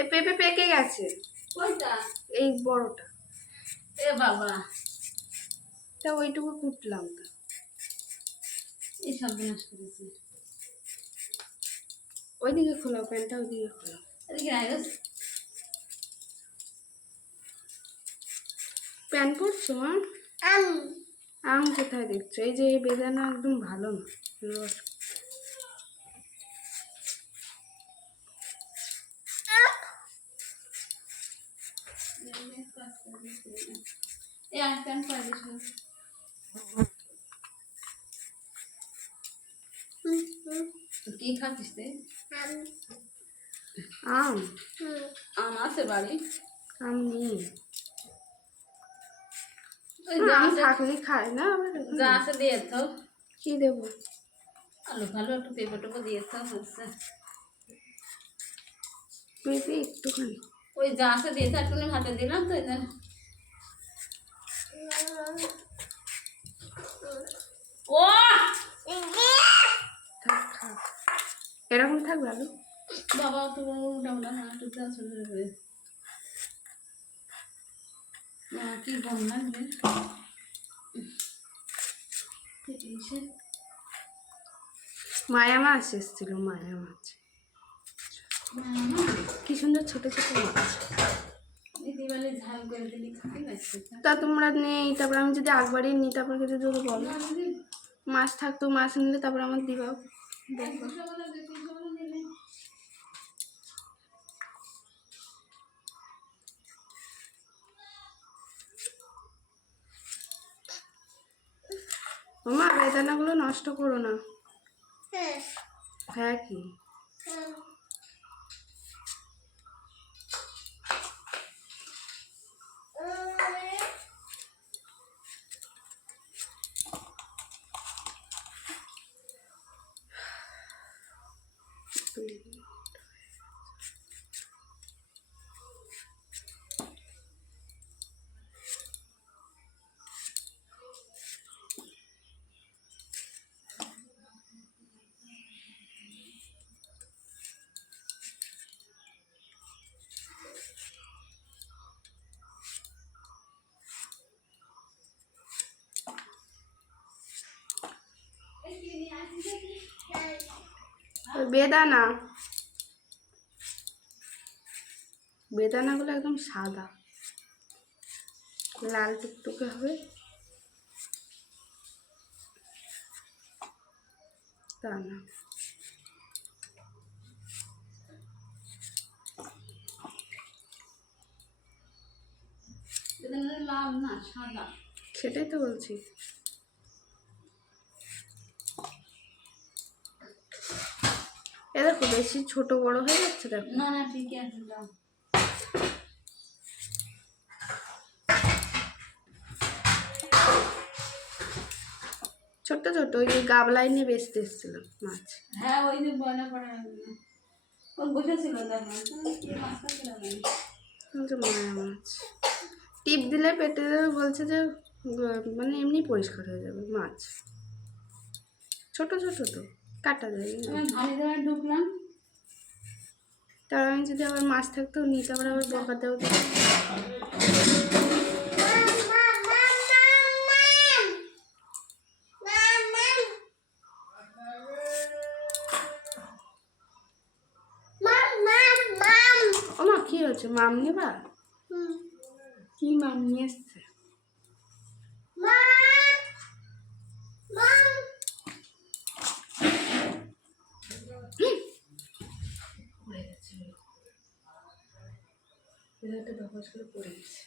এ পেঁপে পেকে গেছে। কোনটা? এই বড়টা। এ বাবা, তা ওইটুকু কুটলাম তো। এই সব বিনাশ করেছে। ওইদিকে খোলাও, প্যান্টটা ওইদিকে খোলাও। এদিকে আয় গো। প্যান্ট পরছো মা? আম কোথায় দেখছো? এই যে এই বেদানা একদম ভালো না। এই আটটা করে দিস। কি খাচ্ছিস তুই? আম। আম আছে বাড়ি? আম নেই। ওই আম থাকলে খায় না। যা আছে দিয়ে তো। কি দেবো? আলু ভালো একটু পেঁপে টেপে দিয়ে তো হচ্ছে। পেঁপে একটুখানি। ওই যা আছে দিয়ে তো একটু হাতে দিলাম তো এই জন্য। ও এরকম থাকবে আলু? বাবা তো উল্টাবো না, একটু চলে যাবে। কি বল লাগবে মায়া মাছ এসেছিল, মায়া মাছ। কি সুন্দর ছোট ছোট মাছ। ঝাল করে দিলি তা তোমরা নেই, তারপর আমি যদি একবারই নিই তারপর কিছু যদি বলো। মাছ থাকতো, মাছ নিলে তারপর আমার দিবাও। মা বেদানাগুলো নষ্ট করো না। হ্যাঁ কি? বেদানা, বেদানাগুলো একদম সাদা, লাল টুকটুকে হবে তা না। লাল না সাদা, সেটাই তো বলছি। এ দেখো বেশি ছোট বড় হয়ে যাচ্ছে, দেখো। না না ঠিকই আছে। ছোট্ট ছোট ওই যে গাবলায় নিয়ে বেচতে এসেছিল মাছ। হ্যাঁ ওই যে বয়লা পড়া বসেছিল মায়া মাছ টিপ দিলে পেটে দেবে, বলছে যে মানে এমনি পরিষ্কার হয়ে যাবে মাছ। ছোট ছোট তো কাটা যায়। ভালো দেওয়ার ঢুকলাম, তার আমি যদি আবার মাছ থাকতো নিতে আবার বকাতেও। ও মা কি হচ্ছে? মাম নেবা? কি মাম নিয়ে এসছে? পড়ে গেছে, দফাস করে পড়ে গেছে।